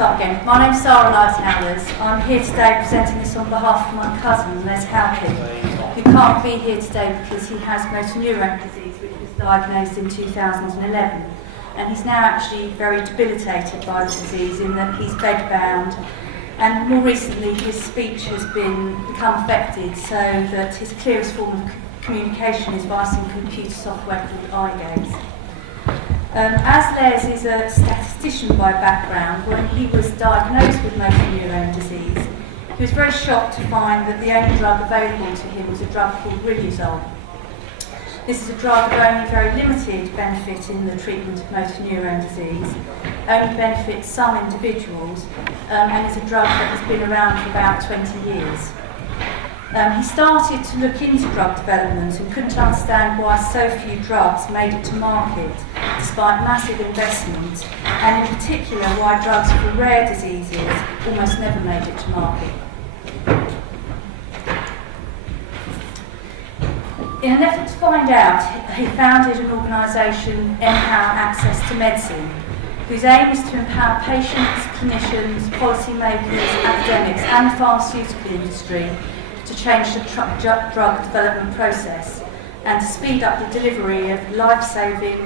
start again. My name's Sara, Lightowlers. I'm here today presenting this on behalf of my cousin, Les Halpin, who can't be here today because he has motor neurone disease, which was diagnosed in 2011. And he's now actually very debilitated by the disease in that he's bedbound, and more recently his speech has become affected so that his clearest form of communication is via some computer software called eye gaze. As Les is a statistician by background, when he was diagnosed with motor neurone disease, he was very shocked to find that the only drug available to him was a drug called riluzole. This is a drug of only very limited benefit in the treatment of motor neurone disease, only benefits some individuals, and is a drug that has been around for about 20 years. He started to look into drug development and couldn't understand why so few drugs made it to market, despite massive investment, and in particular why drugs for rare diseases almost never made it to market. In an effort to find out, he founded an organisation, Empower Access to Medicine, whose aim is to empower patients, clinicians, policymakers, academics and the pharmaceutical industry to change the drug development process and to speed up the delivery of life-saving,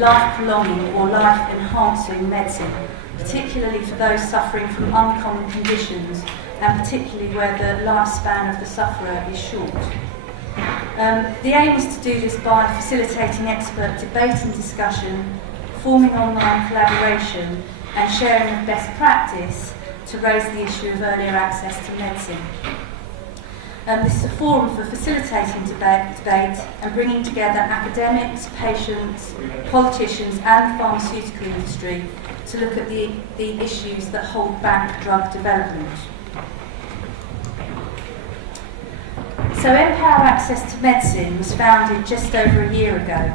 life-prolonging or life-enhancing medicine, particularly for those suffering from uncommon conditions and particularly where the lifespan of the sufferer is short. The aim is to do this by facilitating expert debate and discussion, forming online collaboration and sharing of best practice to raise the issue of earlier access to medicine. This is a forum for facilitating debate and bringing together academics, patients, politicians and the pharmaceutical industry to look at the issues that hold back drug development. So Empower Access to Medicine was founded just over a year ago,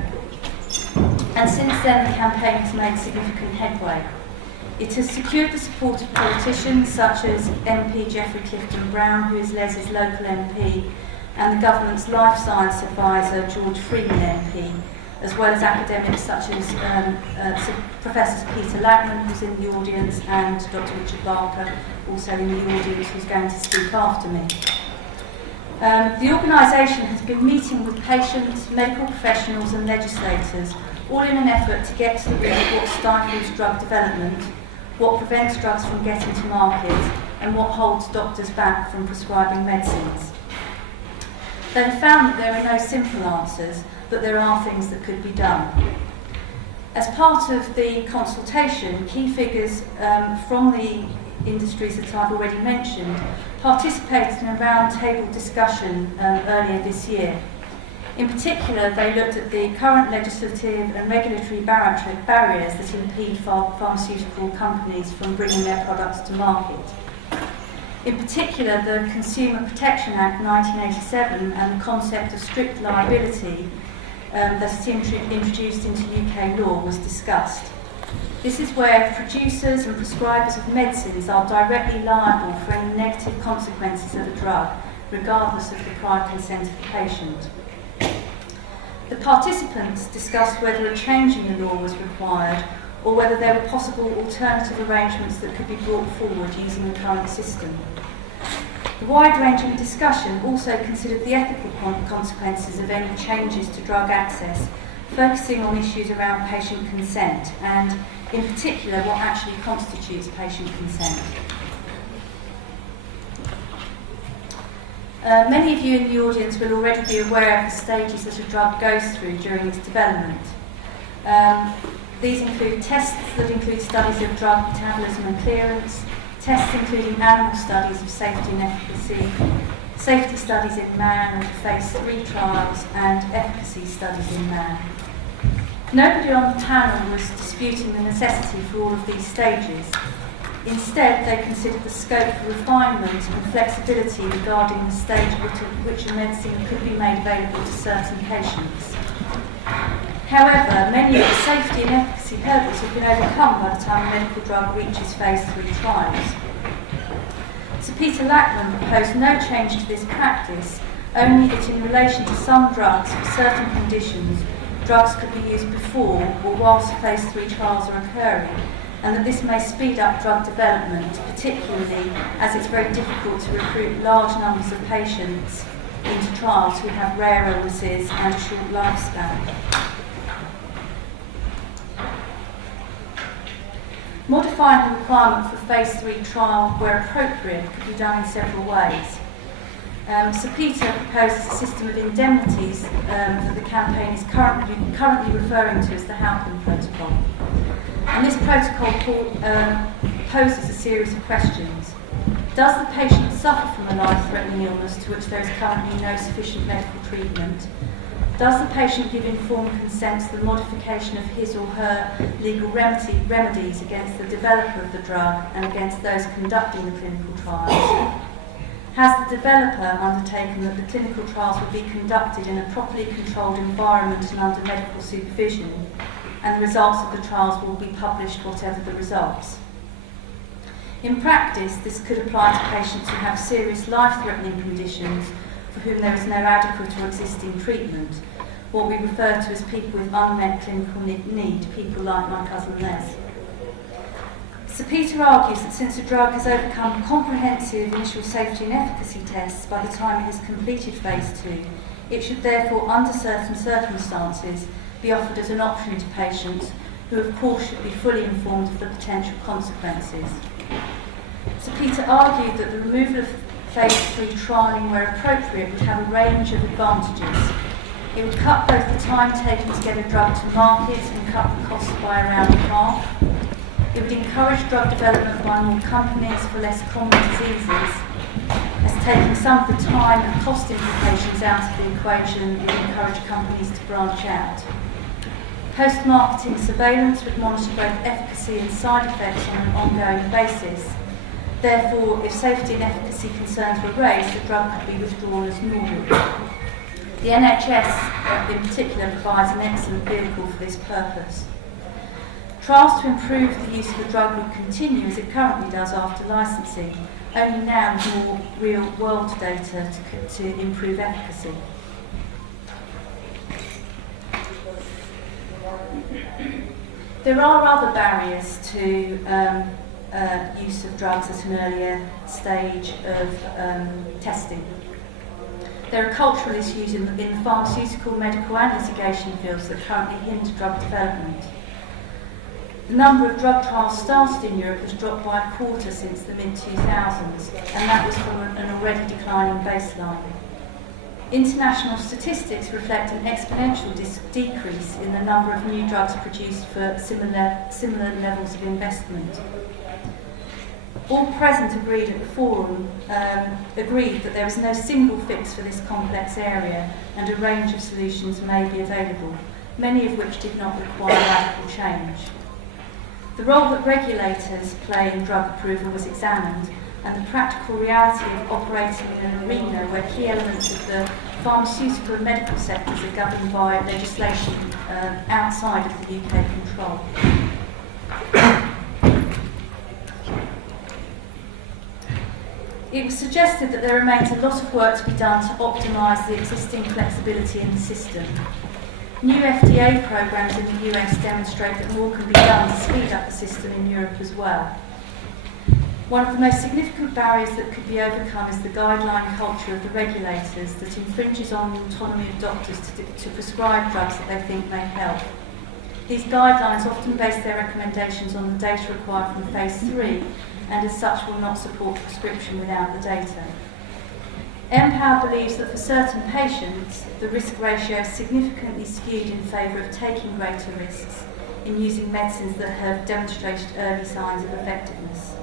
and since then the campaign has made significant headway. It has secured the support of politicians such as MP Geoffrey Clifton-Brown, who is Les's local MP, and the government's life science advisor George Freeman MP, as well as academics such as Professor Peter Lackman, who's in the audience, and Dr. Richard Barker, also in the audience, who's going to speak after me. The organisation has been meeting with patients, medical professionals and legislators, all in an effort to get to the root of what stifles drug development, what prevents drugs from getting to market, and what holds doctors back from prescribing medicines. They have found that there are no simple answers, but there are things that could be done. As part of the consultation, key figures from the industries that I've already mentioned participated in a roundtable discussion earlier this year. In particular, they looked at the current legislative and regulatory barriers that impede pharmaceutical companies from bringing their products to market. In particular, the Consumer Protection Act 1987 and the concept of strict liability that is introduced into UK law was discussed. This is where producers and prescribers of medicines are directly liable for any negative consequences of a drug, regardless of the prior consent of the patient. The participants discussed whether a change in the law was required or whether there were possible alternative arrangements that could be brought forward using the current system. The wide-ranging discussion also considered the ethical consequences of any changes to drug access, focusing on issues around patient consent and, in particular, what actually constitutes patient consent. Many of you in the audience will already be aware of the stages that a drug goes through during its development. These include tests that include studies of drug metabolism and clearance, tests including animal studies of safety and efficacy, safety studies in man and phase 3 trials, and efficacy studies in man. Nobody on the panel was disputing the necessity for all of these stages. Instead, they considered the scope for refinement and flexibility regarding the stage at which a medicine could be made available to certain patients. However, many of the safety and efficacy hurdles have been overcome by the time a medical drug reaches phase 3 trials. Sir Peter Lackman proposed no change to this practice, only that in relation to some drugs for certain conditions, drugs could be used before or whilst phase 3 trials are occurring, and that this may speed up drug development, particularly as it's very difficult to recruit large numbers of patients into trials who have rare illnesses and a short lifespan. Modifying the requirement for phase 3 trial where appropriate could be done in several ways. Sir Peter proposes a system of indemnities that the campaign is currently referring to as the Halpin Protocol. And this protocol poses a series of questions. Does the patient suffer from a life-threatening illness to which there is currently no sufficient medical treatment? Does the patient give informed consent to the modification of his or her legal remedies against the developer of the drug and against those conducting the clinical trials? Has the developer undertaken that the clinical trials will be conducted in a properly controlled environment and under medical supervision, and the results of the trials will be published whatever the results? In practice, this could apply to patients who have serious life-threatening conditions for whom there is no adequate or existing treatment, what we refer to as people with unmet clinical need, people like my cousin Les. Sir Peter argues that since a drug has overcome comprehensive initial safety and efficacy tests by the time it has completed phase 2, it should therefore, under certain circumstances, be offered as an option to patients who of course should be fully informed of the potential consequences. Sir Peter argued that the removal of phase 3 trialling where appropriate would have a range of advantages. It would cut both the time taken to get a drug to market and cut the cost by around half. It would encourage drug development by more companies for less common diseases, as taking some of the time and cost implications out of the equation would encourage companies to branch out. Post-marketing surveillance would monitor both efficacy and side effects on an ongoing basis. Therefore, if safety and efficacy concerns were raised, the drug could be withdrawn as normal. The NHS, in particular, provides an excellent vehicle for this purpose. Trials to improve the use of the drug would continue as it currently does after licensing, only now with more real-world data to improve efficacy. There are other barriers to use of drugs at an earlier stage of testing. There are cultural issues in the pharmaceutical, medical and litigation fields that currently hinder drug development. The number of drug trials started in Europe has dropped by a quarter since the mid-2000s, and that was from an already declining baseline. International statistics reflect an exponential decrease in the number of new drugs produced for similar levels of investment. All present agreed at the forum agreed that there is no single fix for this complex area, and a range of solutions may be available, many of which did not require radical change. The role that regulators play in drug approval was examined, and the practical reality of operating in an arena where key elements of the pharmaceutical and medical sectors are governed by legislation outside of the UK control. It was suggested that there remains a lot of work to be done to optimise the existing flexibility in the system. New FDA programs in the US demonstrate that more can be done to speed up the system in Europe as well. One of the most significant barriers that could be overcome is the guideline culture of the regulators that infringes on the autonomy of doctors to prescribe drugs that they think may help. These guidelines often base their recommendations on the data required from phase 3, and as such will not support prescription without the data. Empower believes that for certain patients, the risk ratio is significantly skewed in favour of taking greater risks in using medicines that have demonstrated early signs of effectiveness.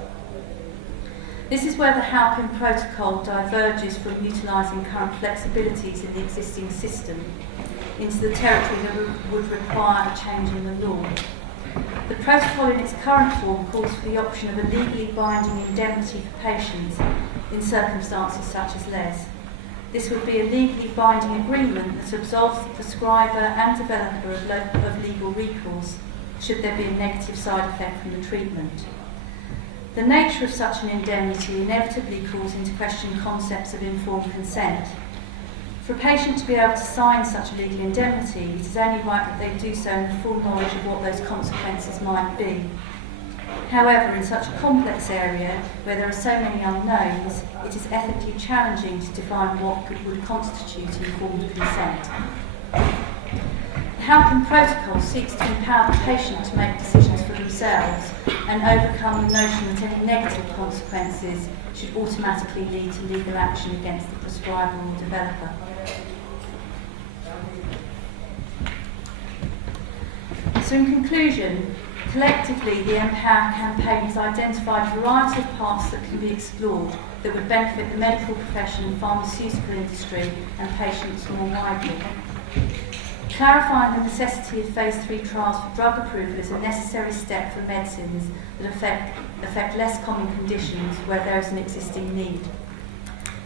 This is where the Halpin Protocol diverges from utilising current flexibilities in the existing system into the territory that would require a change in the law. The protocol in its current form calls for the option of a legally binding indemnity for patients in circumstances such as Les. This would be a legally binding agreement that absolves the prescriber and developer of legal recourse should there be a negative side effect from the treatment. The nature of such an indemnity inevitably calls into question concepts of informed consent. For a patient to be able to sign such a legal indemnity, it is only right that they do so in full knowledge of what those consequences might be. However, in such a complex area where there are so many unknowns, it is ethically challenging to define what would constitute informed consent. The Halpin Protocol seeks to empower the patient to make decisions for themselves and overcome the notion that any negative consequences should automatically lead to legal action against the prescriber or developer. So in conclusion, collectively the Empower campaign has identified a variety of paths that can be explored that would benefit the medical profession, pharmaceutical industry and patients more widely. Clarifying the necessity of phase 3 trials for drug approval is a necessary step for medicines that affect less common conditions where there is an existing need.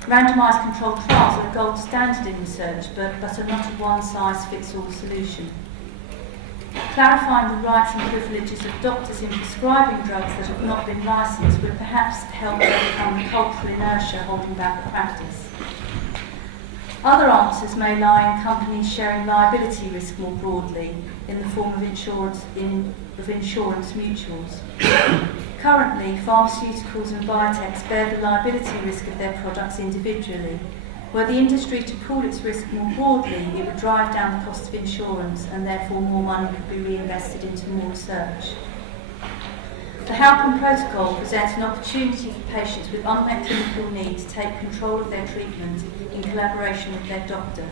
Randomised controlled trials are the gold standard in research, but are not a one-size-fits-all solution. Clarifying the rights and privileges of doctors in prescribing drugs that have not been licensed would perhaps help overcome the cultural inertia holding back the practice. Other answers may lie in companies sharing liability risk more broadly in the form of insurance mutuals. Currently, pharmaceuticals and biotechs bear the liability risk of their products individually. Were the industry to pool its risk more broadly, it would drive down the cost of insurance and therefore more money could be reinvested into more research. The Halpin Protocol presents an opportunity for patients with unmet clinical need to take control of their treatment in collaboration with their doctor.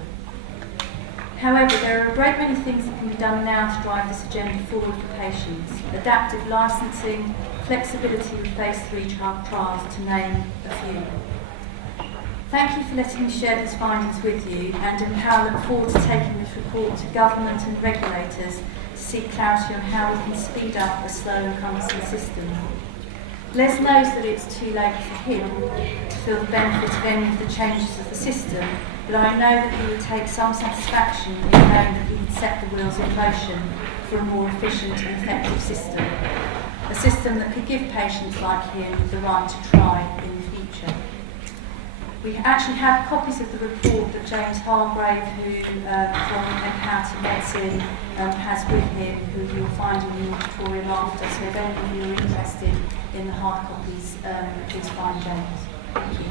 However, there are a great many things that can be done now to drive this agenda forward for patients. Adaptive licensing, flexibility with phase 3 trials, to name a few. Thank you for letting me share these findings with you, and Empower look forward to taking this report to government and regulators to seek clarity on how we can speed up a slow and cumbersome system. Les knows that it's too late for him to feel the benefit of any of the changes of the system, but I know that he would take some satisfaction in knowing that he had set the wheels in motion for a more efficient and effective system. A system that could give patients like him the right to try in the future. We actually have copies of the report that James Hargrave, who from Empower to Medicine, has with him, who you'll find in the auditorium after. So if any of you are interested in the hard copies, please find James. Thank you.